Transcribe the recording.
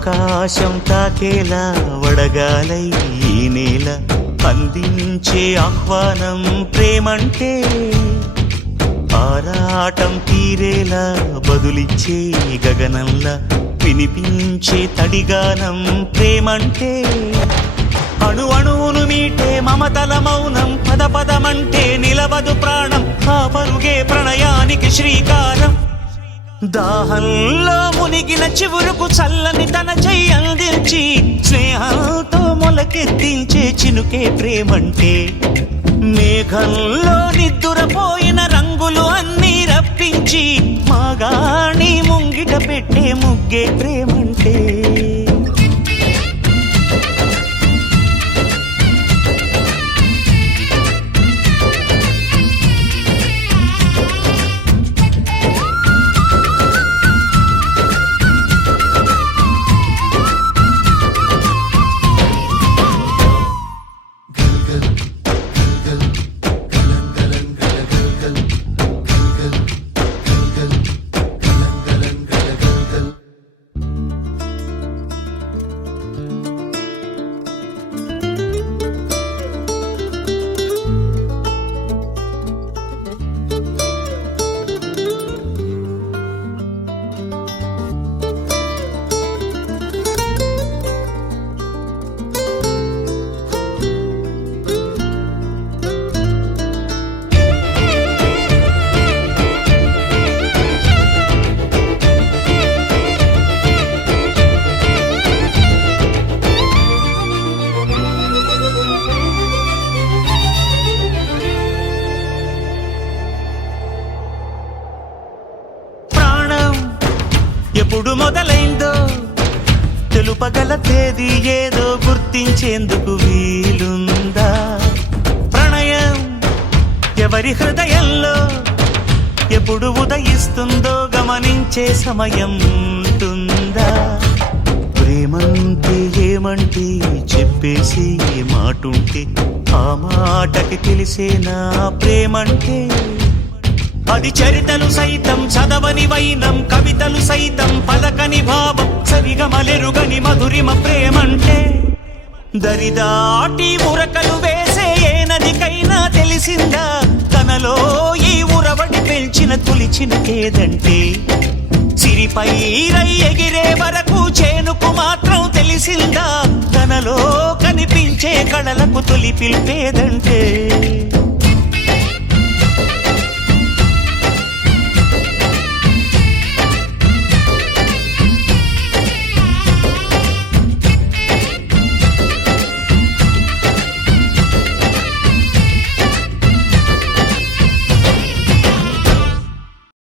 ఆకాశం తాకేలా వడగాలై ఈ నేల అందించే ఆహ్వానం ప్రేమంటే ఆరాటం తీరేలా బదులిచ్చే గగనంలా వినిపించే తడిగానం ప్రేమంటే అణు అణువును మీటే మమతల మౌనం పద పదమంటే నిలవదు ప్రాణం ఆ పరుగే ప్రణయానికి శ్రీకారం దాహంలో మునిగిన చివురుకు చల్లని తన చెయ్యి అందించి స్నేహంతో మొలకెత్తించే చినుకే ప్రేమంటే మేఘంలో నిద్దురపోయిన రంగులు అన్నీ రప్పించి మాగాణి ముంగిట పెట్టే ముగ్గే ప్రేమంటే ఎప్పుడు మొదలైందో తెలుపగల తేదీ ఏదో గుర్తించేందుకు వీలుందా ప్రణయం ఎవరి హృదయంలో ఎప్పుడు ఉదయిస్తుందో గమనించే సమయం ఉంటుందా ప్రేమంటే ఏమంటే చెప్పేసి ఏ మాటుంటే ఆ మాటకి తెలిసేనా ప్రేమంటే అది చరితలు సైతం చదవని వైనం కవితలు సైతం పలకని భావం సరిగమలెరుగని మధురిమ ప్రేమంటే దరిదాటి ఉరకలు వేసే ఏ నదికైనా తెలిసిందా తనలో ఈ ఉరవడి పెంచిన తొలిచిన కేదంటే సిరిపై రై ఎగిరే వరకు చేనుకు మాత్రం తెలిసిందా తనలో కనిపించే కళలకు తొలి పిలిపేదంటే